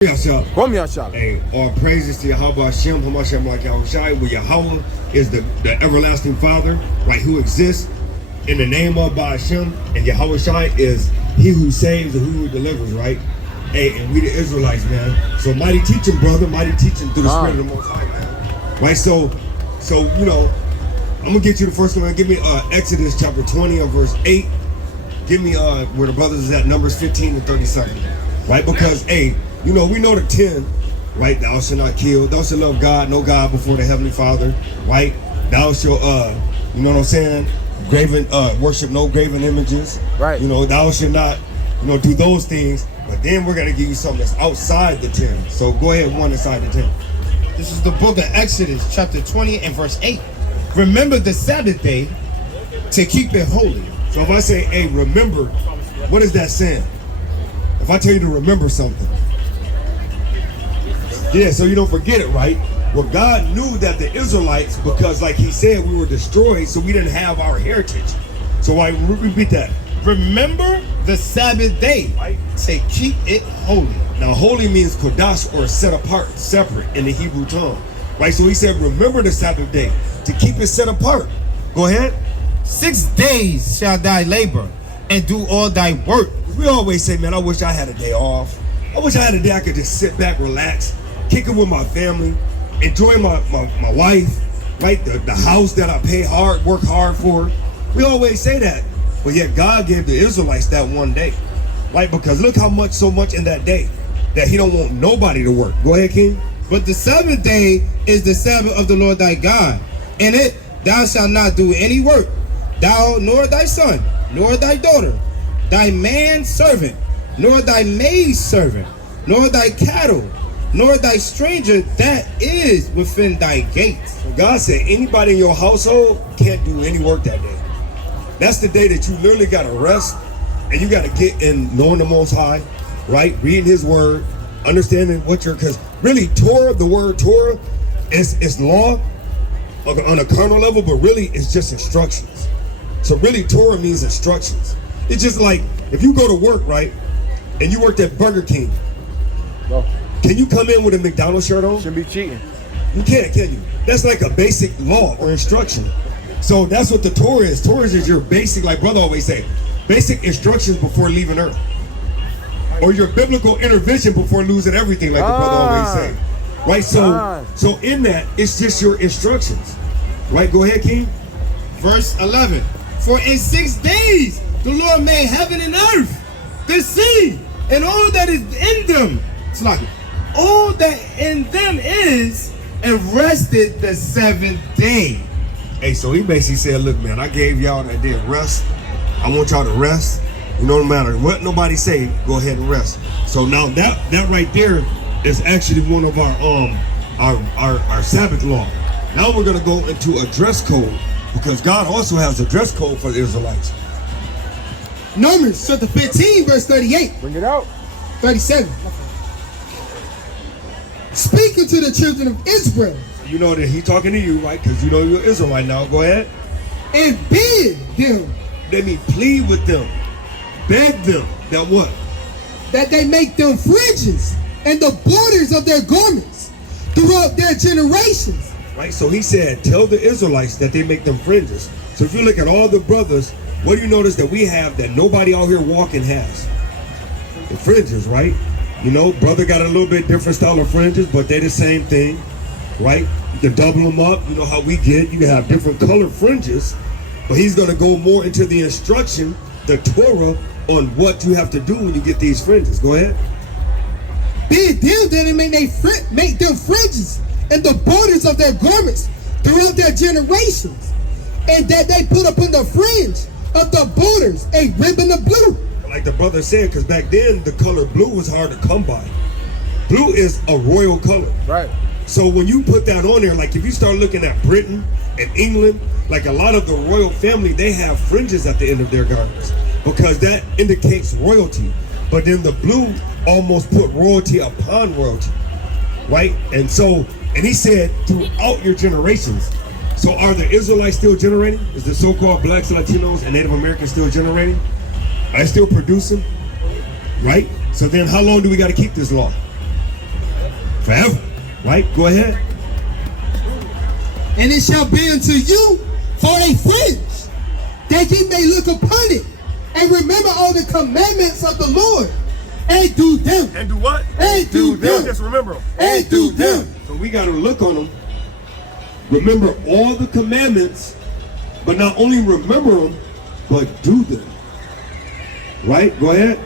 Come here, Charlie. Hey, all praises to Yahweh Hashem, Hamashem like Yahushai, where Yahweh is the everlasting Father, right, who exists in the name of Hashem, and Yahushai is he who saves and who delivers, right? Hey, and we the Israelites, man. So mighty teaching, brother, mighty teaching through the Spirit of the Most High, man. Right, so you know, I'm gonna get you the first one. Give me Exodus chapter 20 and verse 8. Give me where the brothers is at, Numbers 15 and 37. Right, because hey, you know, we know the 10, right? Thou shalt not kill. Thou shalt love God, no God before the Heavenly Father, right? Thou shalt, you know what I'm saying? Worship no graven images. Right. You know, thou shalt not, you know, do those things. But then we're going to give you something that's outside the 10. So go ahead, one inside the 10. This is the book of Exodus, chapter 20 and verse 8. Remember the Sabbath day to keep it holy. So if I say, hey, remember, what is that saying? If I tell you to remember something. Yeah, so you don't forget it, right? Well, God knew that the Israelites, because like he said, we were destroyed, so we didn't have our heritage. So I repeat that. Remember the Sabbath day, right, to keep it holy. Now, holy means kodash, or set apart, separate in the Hebrew tongue, right? So he said, remember the Sabbath day to keep it set apart. Go ahead. 6 days shall thy labor and do all thy work. We always say, man, I wish I had a day off. I wish I had a day I could just sit back, relax, kick it with my family, enjoy my wife, right? The house that I work hard for. We always say that. But yet God gave the Israelites that one day, right? Because look how so much in that day that he don't want nobody to work. Go ahead, King. But the seventh day is the Sabbath of the Lord thy God. In it thou shalt not do any work, thou nor thy son, nor thy daughter, thy man servant, nor thy maid servant, nor thy cattle, nor thy stranger that is within thy gates. So God said anybody in your household can't do any work that day. That's the day that you literally got to rest, and you got to get in knowing the Most High, right? Reading his word, understanding because really Torah, the word Torah, is law on a carnal level, but really it's just instructions. So really Torah means instructions. It's just like if you go to work, right, and you worked at Burger King, No. can you come in with a McDonald's shirt on? Shouldn't be cheating. You can't, can you? That's like a basic law or instruction. So that's what the Torah is. Torah is your basic, like brother always say, basic instructions before leaving earth. Or your biblical intervention before losing everything, like the brother always say. Right? So in that, it's just your instructions. Right? Go ahead, King. Verse 11. For in 6 days the Lord made heaven and earth, the sea, and all that is in them. It's like all that in them is, and rested the seventh day. Hey, so he basically said, look, man, I gave y'all that day of rest. I want y'all to rest. You know, no matter what nobody say, go ahead and rest. So now that right there is actually one of our Sabbath law. Now we're gonna go into a dress code, because God also has a dress code for the Israelites. Numbers chapter 15 verse 38. Bring it out. 37. Speaking to the children of Israel, You know that he talking to you, right? Because you know you're Israelite now. Go ahead. and bid them Let me plead with them, beg them that what? that they make them fringes and the borders of their garments throughout their generations. Right? So he said, tell the Israelites that they make them fringes. So if you look at all the brothers, what do you notice that we have that nobody out here walking has? The fringes, right? You know, brother got a little bit different style of fringes, but they the same thing, right? You can double them up. You know how we get. You can have different colored fringes, but he's going to go more into the instruction, the Torah, on what you have to do when you get these fringes. Go ahead. Bid them that they make them fringes and the borders of their garments throughout their generations, and that they put upon the fringe of the borders a ribbon of blue. Like the brother said, because back then the color blue was hard to come by. Blue is a royal color. Right. So when you put that on there, like if you start looking at Britain and England, like a lot of the royal family, they have fringes at the end of their garments because that indicates royalty. But then the blue almost put royalty upon royalty, right? And he said throughout your generations. So are the Israelites still generating? Is the so-called blacks, Latinos, and Native Americans still generating? Are they still producing? Right? So then how long do we got to keep this law? forever. Right? Go ahead. And it shall be unto you for a fringe, that ye may look upon it, and remember all the commandments of the Lord, and do them. And do what? And do them. Just remember them. And do them. So we got to look on them. Remember all the commandments, but not only remember them, but do them. Right? Go ahead.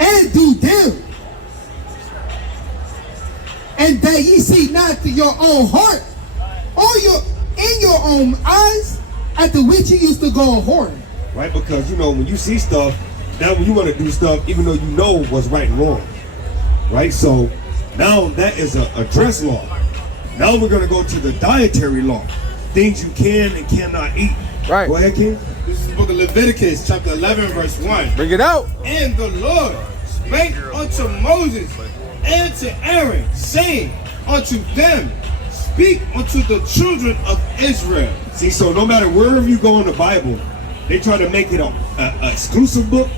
And do them. And that ye see not to your own heart, or in your own eyes, at the which you used to go a-whoring. Right? Because, you know, when you see stuff, now when you want to do stuff, even though you know what's right and wrong. Right? So now that is a dress law. Now we're going to go to the dietary law. Things you can and cannot eat. Right. Go ahead, King. This is the book of Leviticus, chapter 11, verse 1. Bring it out. And the Lord spake unto Moses and to Aaron, saying unto them, speak unto the children of Israel. See, so no matter wherever you go in the Bible, they try to make it a exclusive book,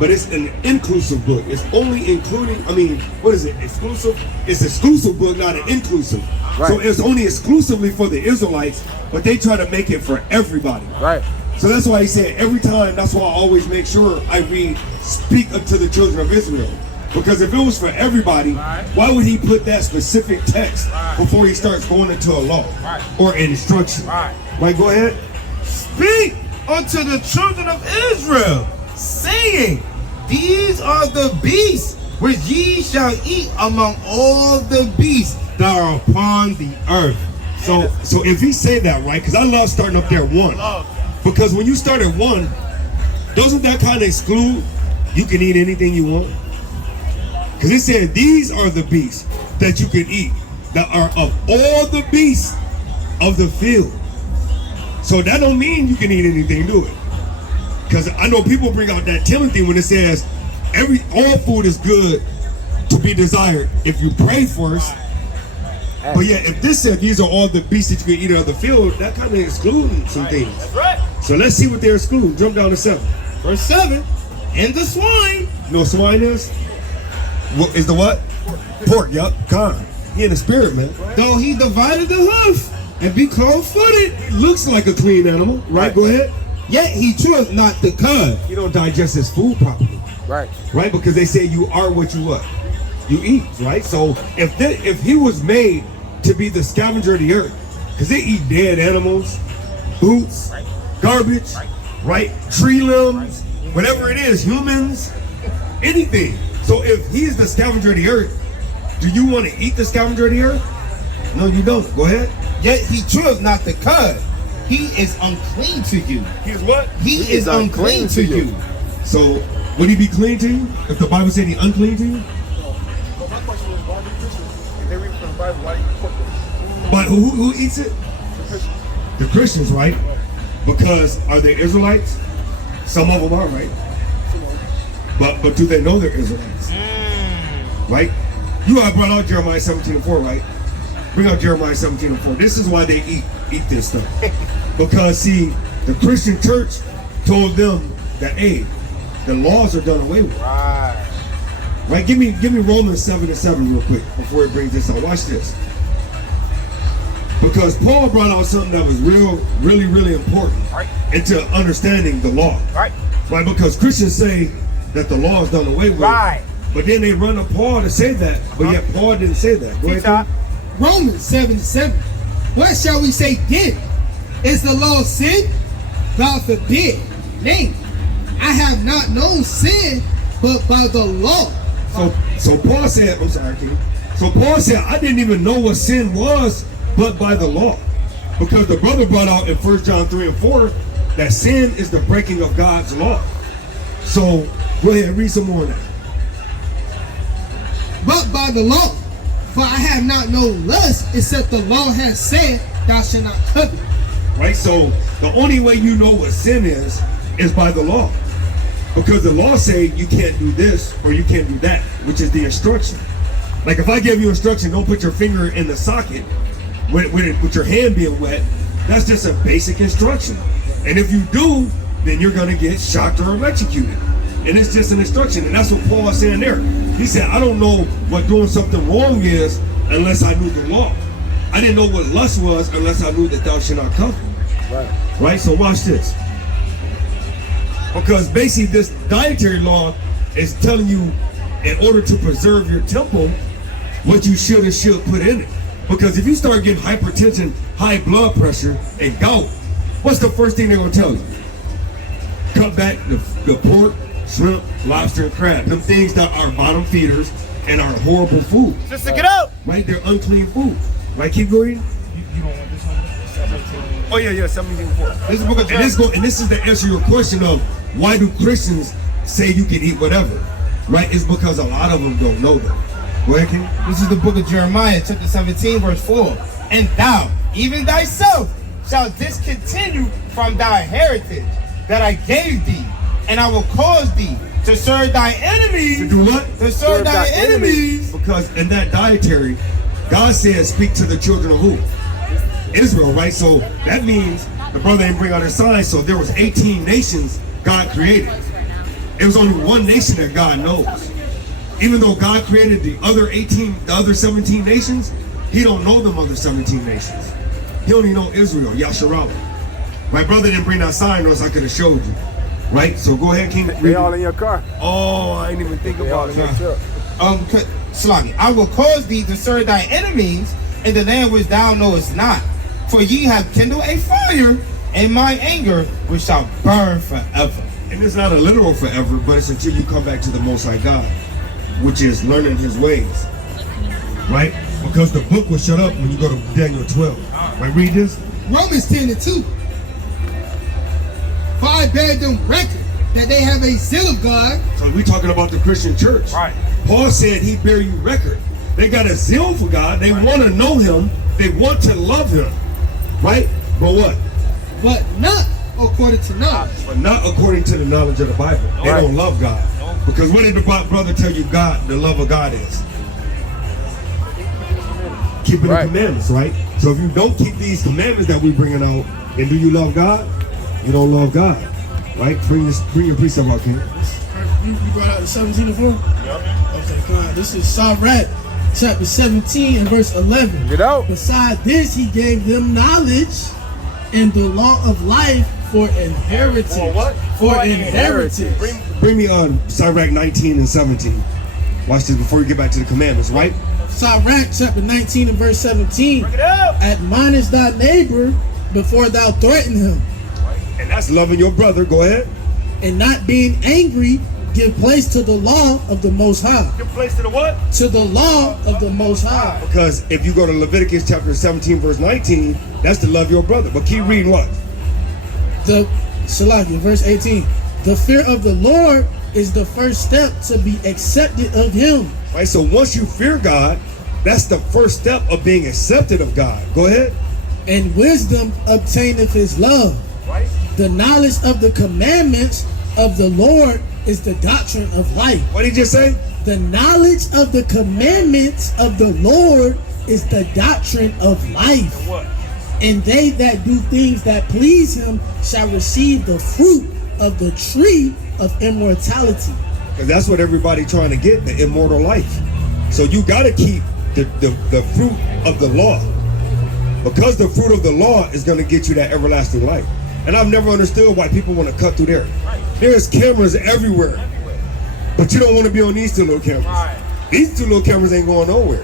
but it's an inclusive book. It's only including, what is it? Exclusive? It's exclusive book, not an inclusive. Right. So it's only exclusively for the Israelites, but they try to make it for everybody. Right. So that's why he said every time, that's why I always make sure I read, speak unto the children of Israel. Because if it was for everybody, why would he put that specific text before he starts going into a law or an instruction? Right, go ahead. Speak unto the children of Israel, saying, these are the beasts which ye shall eat among all the beasts that are upon the earth. So if he say that, right, because I love starting up there 1. Because when you start at 1, doesn't that kind of exclude you can eat anything you want? Because it said these are the beasts that you can eat, that are of all the beasts of the field. So that don't mean you can eat anything, do it? Because I know people bring out that Timothy when it says all food is good to be desired if you pray first. But yeah, if this said these are all the beasts that you can eat of the field, that kind of excluding some things. That's right. So let's see what they're excluding. Jump down to 7. Verse 7, and the swine. You know what swine is? What is the what? Pork, yup. God. He in the spirit, man. Though he divided the hoof and be cold-footed, It looks like a clean animal, right? Go ahead. yet he cheweth not the cud. You don't digest his food properly, Right. right? Because they say you are what you what? You eat, right? So if he was made to be the scavenger of the earth, because they eat dead animals, boots, garbage, right? Tree limbs, whatever it is, humans, anything. So if he's the scavenger of the earth, do you want to eat the scavenger of the earth? No, you don't. Go ahead. Yet he cheweth not the cud. He is unclean to you. He's what? He is unclean to you. So would he be clean to you if the Bible said he unclean to you? Well, my question is, why do Christians, if they read from the Bible, why do you cook this? But who eats it? The Christians, right? Because are they Israelites? Some of them are, right? But do they know they're Israelites? Right? You have brought out Jeremiah 17:4, right? Bring out Jeremiah 17:4. This is why they eat this stuff. Because see, the Christian church told them that, hey, the laws are done away with. Right. Right? Give me Romans 7:7 real quick before it brings this out. Watch this. Because Paul brought out something that was really important Right. into understanding the law. Right. Right? Because Christians say that the law is done away with. Right. But then they run to Paul to say that. But yet Paul didn't say that. Go ahead. T-top. Romans 7:7. What shall we say then? Is the law sin? God forbid. Nay, I have not known sin but by the law. So Paul said, I'm sorry, King. So Paul said, I didn't even know what sin was but by the law. Because the brother brought out in 1 John 3:4 that sin is the breaking of God's law. So go ahead and read some more of that. But by the law. For I have not known lust, except the law has said, thou shalt not covet. Right? So the only way you know what sin is by the law. Because the law say you can't do this or you can't do that, which is the instruction. Like if I give you instruction, don't put your finger in the socket with your hand being wet, that's just a basic instruction. And if you do, then you're going to get shocked or electrocuted. And it's just an instruction. And that's what Paul is saying there. He said, I don't know what doing something wrong is unless I knew the law. I didn't know what lust was unless I knew that thou should not covet. Right? So watch this. Because basically this dietary law is telling you in order to preserve your temple, what you should and should put in it. Because if you start getting hypertension, high blood pressure, and gout, what's the first thing they're going to tell you? Cut back the pork, shrimp, lobster, and crab. Them things that are bottom feeders and are horrible food. Just to get out. Right? They're unclean food. Right? Keep going. You don't want this one? Oh, yeah, 17:4. This is because and this is the answer to your question of why do Christians say you can eat whatever? Right? It's because a lot of them don't know that. Go ahead, King. This is the book of Jeremiah, chapter 17, verse 4. And thou, even thyself, shalt discontinue from thy heritage that I gave thee, and I will cause thee to serve thy enemies. To do what? To serve thy enemies. Because in that dietary, God says, speak to the children of who? Israel, right? So that means the brother didn't bring out his sign. So there was 18 nations God created. It was only one nation that God knows. Even though God created the other 17 nations, he don't know them other 17 nations. He only know Israel, Yasharallah. My brother didn't bring that sign, or else I could have showed you. Right? So go ahead, King. They all in your car. Oh, I didn't even think about it. Sluggy, I will cause thee to serve thy enemies in the land which thou knowest not. For ye have kindled a fire, and my anger which shall burn forever. And it's not a literal forever, but it's until you come back to the Most High God, which is learning his ways. Right? Because the book will shut up when you go to Daniel 12. Right, read this. Romans 10:2. For I bear them record that they have a zeal of God. So we talking about the Christian church. Right. Paul said he bear you record. They got a zeal for God. They want to know him. They want to love him. Right? But what? But not according to knowledge. But not according to the knowledge of the Bible. They Right. don't love God. Because what did the brother tell you God, the love of God is? Keeping Right. the commandments, right? So if you don't keep these commandments that we bringing out, and do you love God? You don't love God. Right? Bring your precept out, King. You brought out the 17:4? Yep. Okay, fine. This is Sirach, chapter 17 and verse 11. Get out. Beside this, he gave them knowledge and the law of life for inheritance. For what? For inheritance. Bring me on Sirach 19 and 17. Watch this before you get back to the commandments, right? Sirach, chapter 19 and verse 17. Bring it out. Admonish thy neighbor before thou threaten him, And that's loving your brother. Go ahead. and not being angry, give place to the law of the Most High. Give place to the what? To the law of the Most High. Because if you go to Leviticus chapter 17, verse 19, that's to love your brother. But keep reading what? The Shalakia, verse 18. The fear of the Lord is the first step to be accepted of him. Right? So once you fear God, that's the first step of being accepted of God. Go ahead. And wisdom obtaineth his love. Right. The knowledge of the commandments of the Lord is the doctrine of life. What did he just say? The knowledge of the commandments of the Lord is the doctrine of life. What? And they that do things that please him shall receive the fruit of the tree of immortality. Because that's what everybody trying to get, the immortal life. So you got to keep the fruit of the law. Because the fruit of the law is going to get you that everlasting life. And I've never understood why people want to cut through there. There's cameras everywhere. But you don't want to be on these two little cameras. Right. These two little cameras ain't going nowhere.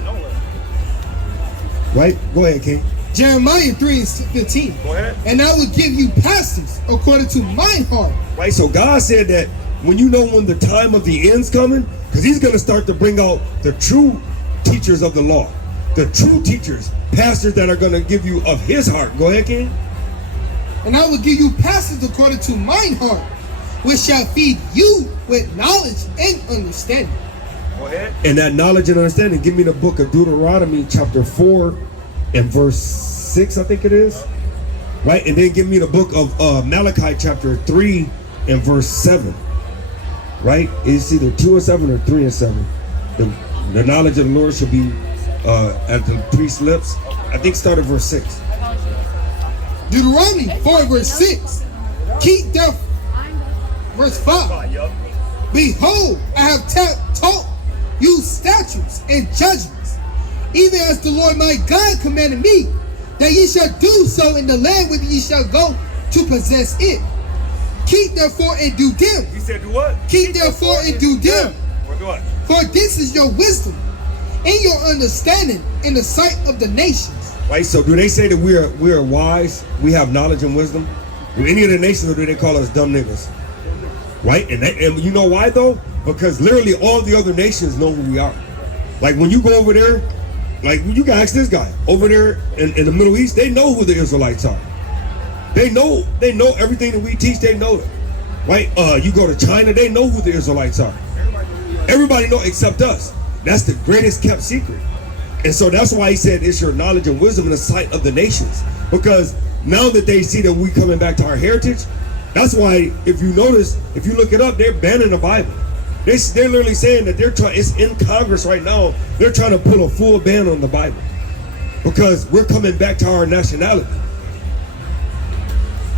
Right? Go ahead, King. Jeremiah 3 and 15. Go ahead. And I will give you pastors according to my heart. Right? So God said that when you know when the time of the end's coming, because he's going to start to bring out the true teachers of the law. The true teachers, pastors that are going to give you of his heart. Go ahead, King. And I will give you pastors according to mine heart, which shall feed you with knowledge and understanding. Go ahead. And that knowledge and understanding, give me the book of Deuteronomy chapter 4 and verse 6, I think it is. Right? And then give me the book of Malachi chapter 3 and verse 7. Right? It's either 2 and 7 or 3 and 7. The knowledge of the Lord shall be at the priest's lips. I think start at verse 6. Deuteronomy 4 verse 6. Keep their verse 5. Behold, I have taught you statutes and judgments, even as the Lord my God commanded me, that ye shall do so in the land whither ye shall go to possess it. Keep therefore and do them. He said, do what? Keep therefore and do them. Or do what? For this is your wisdom and your understanding in the sight of the nations. Right? So do they say that we are wise? We have knowledge and wisdom? Do any of the nations, or do they call us dumb niggas? Right? And you know why though? Because literally all the other nations know who we are. Like when you go over there, like you can ask this guy over there in the Middle East, they know who the Israelites are. They know everything that we teach. They know it, right? You go to China, they know who the Israelites are. Everybody know except us. That's the greatest kept secret. And so that's why he said it's your knowledge and wisdom in the sight of the nations. Because now that they see that we coming back to our heritage, that's why if you notice, if you look it up, they're banning the Bible. They're literally saying that it's in Congress right now, they're trying to pull a full ban on the Bible. Because we're coming back to our nationality.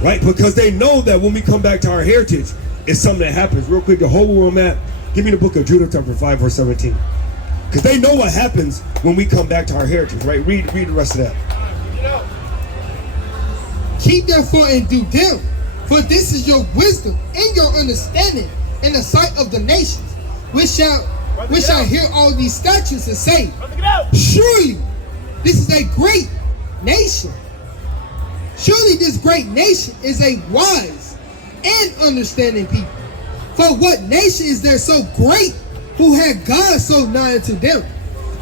Right? Because they know that when we come back to our heritage, it's something that happens. Real quick, the whole where I'm at, give me the book of Judah, chapter 5, verse 17. Because they know what happens when we come back to our heritage, right? Read the rest of that. Keep therefore and do them, for this is your wisdom and your understanding in the sight of the nations, which shall hear all these statutes and say, surely this is a great nation. Surely this great nation is a wise and understanding people. For what nation is there so great who had God so nigh unto them,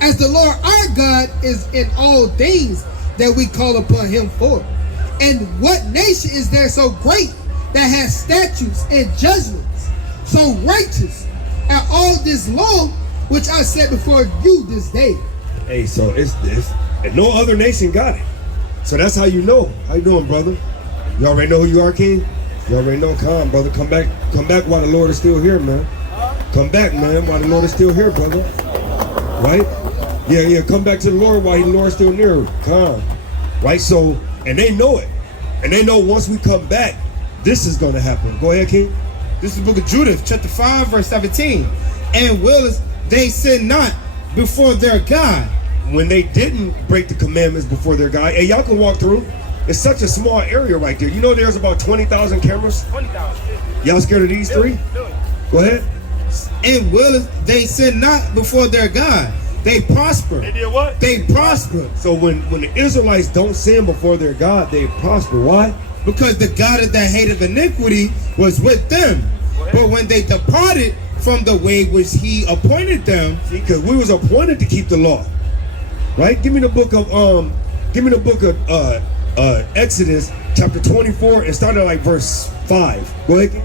as the Lord our God is in all things that we call upon him for? And what nation is there so great that has statutes and judgments so righteous, and all this law which I set before you this day? Hey, so it's this, and no other nation got it. So that's how you know. How you doing, brother? You already know who you are, King? You already know. Come on, brother. Come back while the Lord is still here, man. Come back, man, while the Lord is still here, brother. Right? Yeah, come back to the Lord while the Lord is still near. Come. Right? So, and they know it. And they know once we come back, this is going to happen. Go ahead, King. This is the book of Judith, chapter 5, verse 17. And will they sin not before their God? When they didn't break the commandments before their God, hey, y'all can walk through. It's such a small area right there. You know there's about 20,000 cameras? 20,000. Y'all scared of these three? Go ahead. And will they sin not before their God? They prosper. They did what? They prosper. So when the Israelites don't sin before their God, they prosper. Why? Because the God that hated iniquity was with them. But when they departed from the way which he appointed them. See, because we was appointed to keep the law. Right? Give me the book of Exodus chapter 24 and start at like verse 5. Go ahead.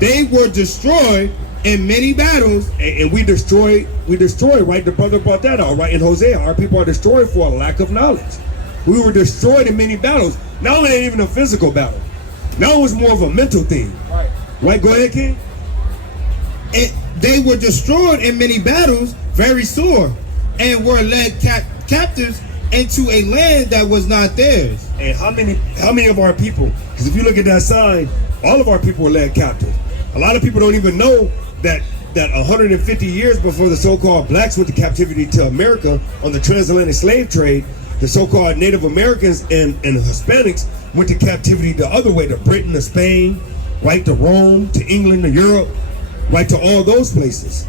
They were destroyed in many battles. And we destroyed, right? The brother brought that out, right? In Hosea, our people are destroyed for a lack of knowledge. We were destroyed in many battles. Now it ain't even a physical battle. Now it's more of a mental thing. Right? Go ahead, King. And they were destroyed in many battles, very sore, and were led captives into a land that was not theirs. And how many of our people, because if you look at that sign, all of our people were led captive. A lot of people don't even know that 150 years before the so-called blacks went to captivity to America on the transatlantic slave trade, the so-called Native Americans and Hispanics went to captivity the other way, to Britain, to Spain, right, to Rome, to England, to Europe, right, to all those places.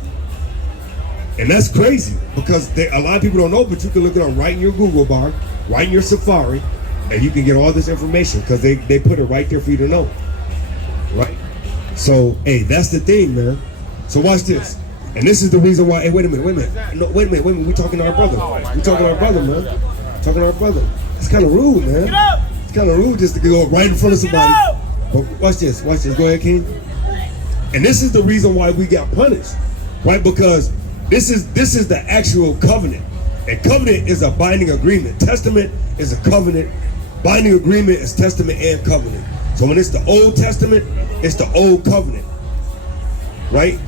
And that's crazy, because a lot of people don't know, but you can look it up right in your Google bar, right in your Safari, and you can get all this information, because they put it right there for you to know. Right? So, hey, that's the thing, man. So watch this. And this is the reason why, hey, wait a minute. No, wait a minute. We talking to our brother. We talking to our brother, man. Talking to our brother. It's kind of rude, man. It's kind of rude just to go right in front of somebody. But watch this. Go ahead, King. And this is the reason why we got punished, right? Because this is the actual covenant. And covenant is a binding agreement. Testament is a covenant. Binding agreement is testament and covenant. So when it's the Old Testament, it's the Old Covenant. Right?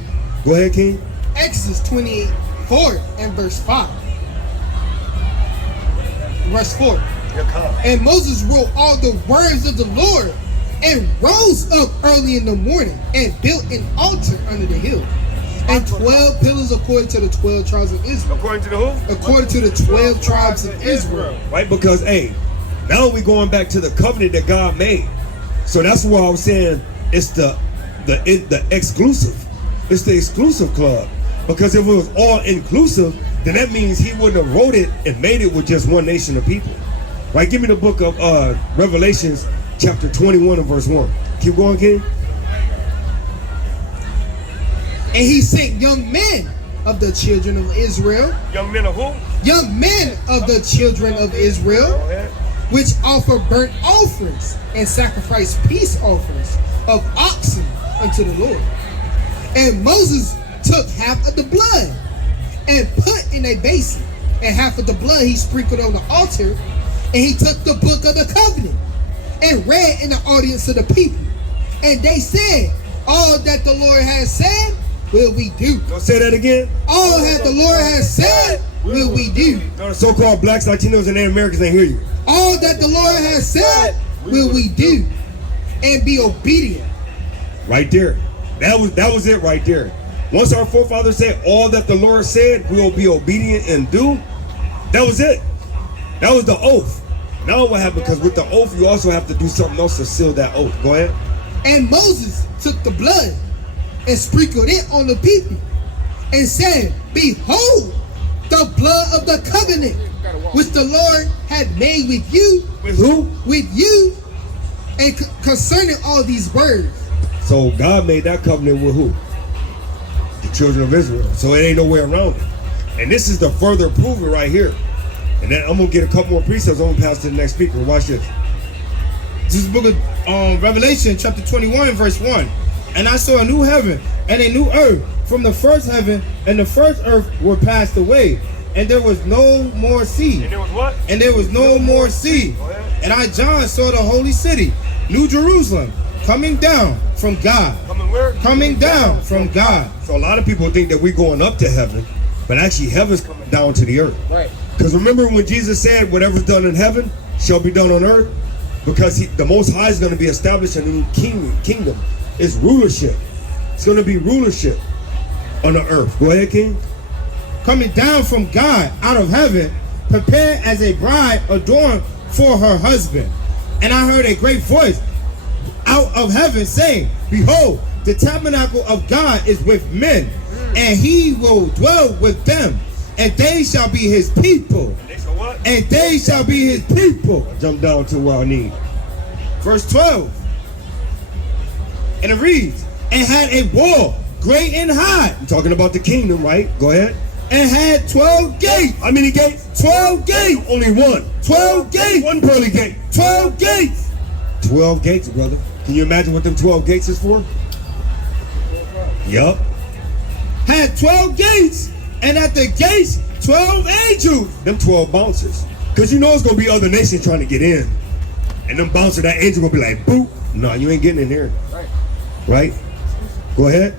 Go ahead, King. Exodus 28:4 and verse 5. Verse 4. And Moses wrote all the words of the Lord and rose up early in the morning and built an altar under the hill. And 12 pillars according to the 12 tribes of Israel. According to the who? According to the 12 tribes of Israel. Right? Because, hey, now we're going back to the covenant that God made. So that's why I was saying it's the exclusive. It's the exclusive club. Because if it was all inclusive, then that means he wouldn't have wrote it and made it with just one nation of people. Right? Give me the book of Revelations chapter 21 and verse 1. Keep going, King. And he sent young men of the children of Israel. Young men of who? Young men of the children of Israel, which offer burnt offerings and sacrifice peace offerings of oxen unto the Lord. And Moses took half of the blood and put in a basin, and half of the blood he sprinkled on the altar, and he took the book of the covenant and read in the audience of the people. And they said, all that the Lord has said will we do. Don't say that again. All that the Lord has said will we do. No, the so-called blacks, Latinos, and Native Americans ain't hear you. All that the Lord has said will we do, and be obedient. Right there. That was it right there. Once our forefathers said all that the Lord said, we will be obedient and do. That was it. That was the oath. Now what happened? Because with the oath, you also have to do something else to seal that oath. Go ahead. And Moses took the blood and sprinkled it on the people and said, behold, the blood of the covenant which the Lord had made with you. With who? With you. And concerning all these words. So God made that covenant with who? The children of Israel. So it ain't no way around it. And this is the further proof right here. And then I'm going to get a couple more precepts. I'm going to pass to the next speaker. Watch this. This is the book of Revelation, chapter 21, verse 1. And I saw a new heaven and a new earth, from the first heaven and the first earth were passed away, and there was no more sea. And there was what? And there was no more sea. And I, John, saw the holy city, New Jerusalem, coming down from God. Coming where? Coming down from God. So a lot of people think that we're going up to heaven, but actually heaven's coming down to the earth. Right. Because remember when Jesus said, whatever's done in heaven shall be done on earth? Because the Most High is going to be establishing a new kingdom. It's rulership. It's going to be rulership on the earth. Go ahead, King. Coming down from God out of heaven, prepared as a bride adorned for her husband. And I heard a great voice out of heaven saying, behold, the tabernacle of God is with men, and he will dwell with them, and they shall be his people. And they shall be his people. Jump down to where I need. Verse 12. And it reads, and had a wall great and high. You're talking about the kingdom, right? Go ahead. And had 12 gates. How many gates? 12 gates. Only one. 12 gates. One pearly gate. 12 gates. 12 gates, brother. Can you imagine what them 12 gates is for? Yup. Had 12 gates, and at the gates 12 angels. Them 12 bouncers. Because you know it's going to be other nations trying to get in. And them bouncer, that angel going to be like, boop. No, you ain't getting in here. Right. Right? Go ahead.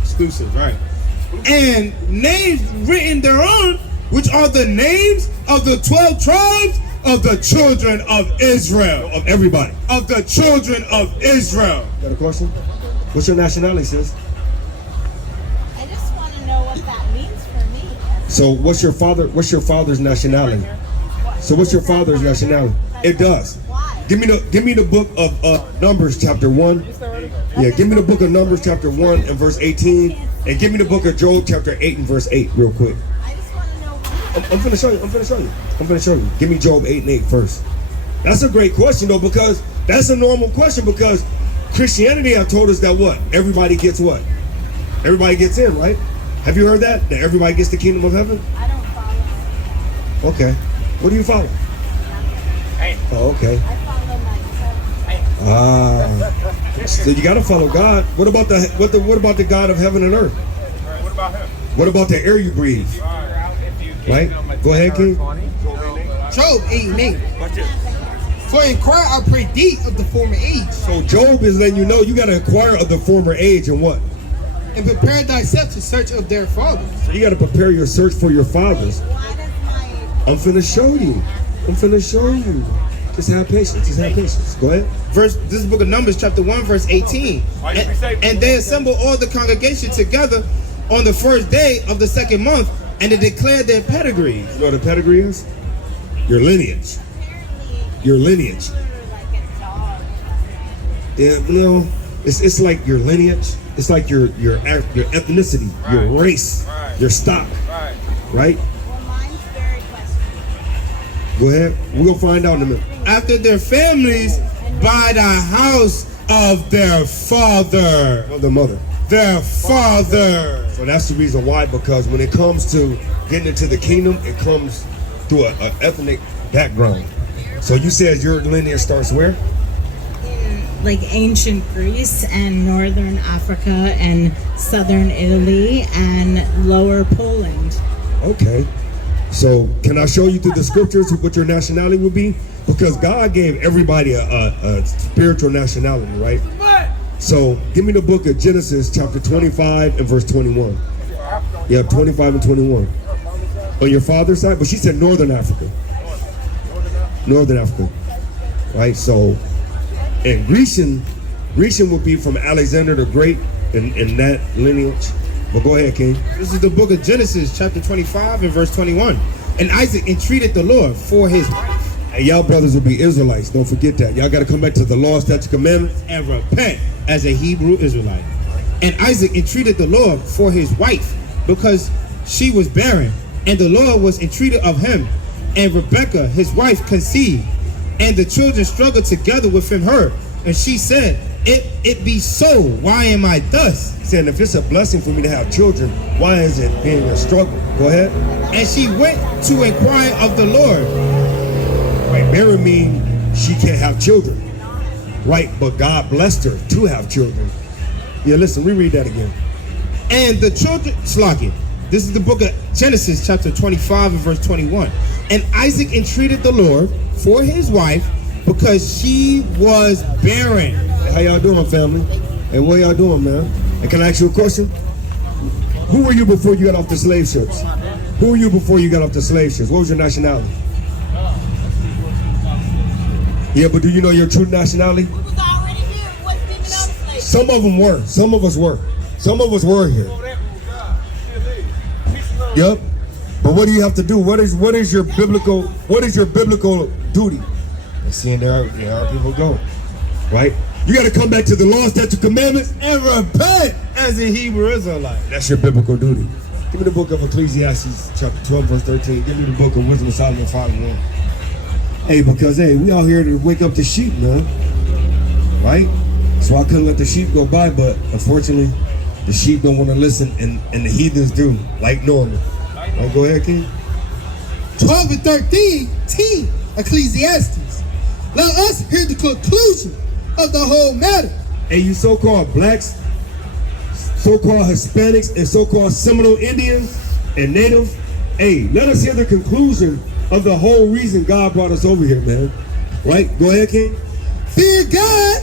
Exclusive, right. And names written thereon, which are the names of the 12 tribes of the children of Israel. Of everybody. Of the children of Israel. Got a question? What's your nationality, sis? I just want to know what that means for me. So what's your father's nationality? So what's your father's nationality? It does. Why? Give me the book of Numbers chapter 1. Yeah, give me the book of Numbers chapter 1 and verse 18. And give me the book of Job chapter 8 and verse 8 real quick. I just want to know why. I'm finna show you. Give me Job 8 and 8 first. That's a great question though, because that's a normal question, because Christianity have told us that what? Everybody gets what? Everybody gets in, right? Have you heard that? That everybody gets the kingdom of heaven? I don't follow. Okay. What do you follow? Oh, okay. I follow myself. Ah. So you gotta follow God. What about the God of heaven and earth? What about him? What about the air you breathe? Right? Go ahead, King. Job 8 and 8. Watch this. For inquire, I pray thee, of the former age, So Job is letting you know you gotta inquire of the former age and what? and prepare thyself to search of their fathers. So you gotta prepare your search for your fathers. Why does my I'm finna show you. Just have patience. Just have patience. Go ahead. This is the book of Numbers, chapter 1, verse 18. And they assembled all the congregation together on the first day of the second month, and they declared their pedigrees. You know what a pedigree is? Your lineage. Your lineage. Like a dog. Yeah, you know, it's like your lineage. It's like your ethnicity, your race, your stock. Right? Well, mine's very questionable. Go ahead. We're gonna find out in a minute. After their families, by the house of their father. Of the mother. Their father. So that's the reason why, because when it comes to getting into the kingdom, it comes through an ethnic background. So you said your lineage starts where? Like ancient Greece and northern Africa and southern Italy and lower Poland. Okay. So can I show you through the scriptures what your nationality would be? Because God gave everybody a spiritual nationality, right? So give me the book of Genesis chapter 25 and verse 21. Yeah, 25 and 21. On your father's side, but she said Northern Africa. Northern Africa. Right, so, and Grecian would be from Alexander the Great in that lineage. But go ahead, King. This is the book of Genesis, chapter 25 and verse 21. And Isaac entreated the Lord for his wife. And y'all brothers will be Israelites. Don't forget that. Y'all got to come back to the law, statute, commandments. And repent as a Hebrew Israelite. And Isaac entreated the Lord for his wife because she was barren. And the Lord was entreated of him. And Rebekah, his wife, conceived. And the children struggled together within her. And she said, it be so. Why am I thus? He said, if it's a blessing for me to have children, why is it being a struggle? Go ahead. And she went to inquire of the Lord. Right, barren means she can't have children. Right, but God blessed her to have children. Yeah, listen, reread that again. And the children, Slocket. This is the book of Genesis, chapter 25 and verse 21. And Isaac entreated the Lord for his wife because she was barren. Hey, how y'all doing, family? Hey, what y'all doing, man? And can I ask you a question? Who were you before you got off the slave ships? Who were you before you got off the slave ships? What was your nationality? Yeah, but do you know your true nationality? We was already here. We wasn't even on the slave. Some of them were. Some of us were. Some of us were here. Yep. But what do you have to do? What is your biblical duty? And seeing there how people go. Right? You got to come back to the law, statute, commandments, And repent as a Hebrew Israelite. that's your biblical duty. Give me the book of Ecclesiastes, chapter 12, verse 13. Give me the book of Wisdom of Solomon 5 and 1. Hey, because, hey, we out here to wake up the sheep, man. Right? So I couldn't let the sheep go by, but unfortunately, the sheep don't want to listen, and the heathens do, like normal. Right, go ahead, King. 12 and 13, Ecclesiastes. Let us hear the conclusion of the whole matter. Hey, you so-called blacks, so-called Hispanics, and so-called Seminole Indians and Natives, hey, let us hear the conclusion of the whole reason God brought us over here, man. Right? Go ahead, King. Fear God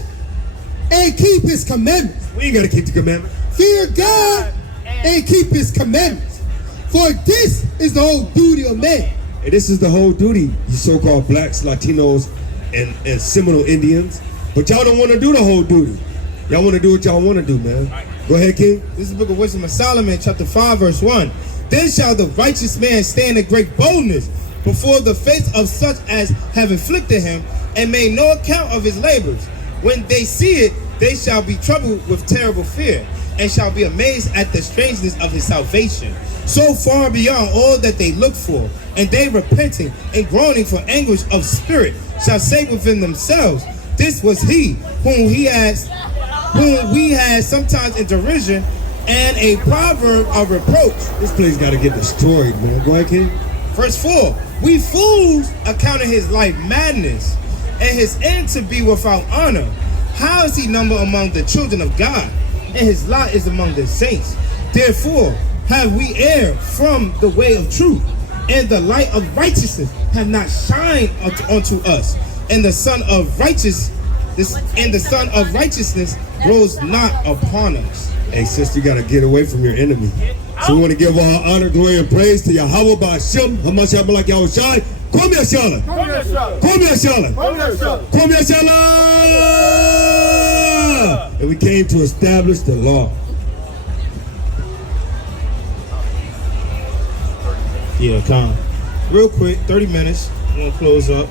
and keep his commandments. We ain't got to keep the commandment. Fear God and keep his commandments. For this is the whole duty of man. And this is the whole duty, you so-called blacks, Latinos, and Seminole Indians. But y'all don't want to do the whole duty. Y'all want to do what y'all want to do, man. Go ahead, King. This is the book of Wisdom of Solomon, chapter 5, verse 1. Then shall the righteous man stand in great boldness before the face of such as have afflicted him, and made no account of his labors. When they see it, they shall be troubled with terrible fear, and shall be amazed at the strangeness of his salvation, so far beyond all that they look for. And they repenting and groaning for anguish of spirit shall say within themselves, this was he whom we had sometimes in derision, and a proverb of reproach. This place got to get destroyed, man. Go ahead, King. Verse 4, we fools accounted his life madness, and his end to be without honor. How is he numbered among the children of God, and his lot is among the saints? Therefore have we erred from the way of truth, and the light of righteousness have not shined unto us, and the sun of righteousness rose not upon us. Hey, sister, you got to get away from your enemy. So we want to give all honor, glory, and praise to Yahweh Ba'Shem, Hamashiach Malak Yahushai, Comercial. Come here, Charlotte. Comercial. Come here, Charlotte. Comercial. And we came to establish the law. Yeah, Con. Real quick, 30 minutes. I'm gonna close up.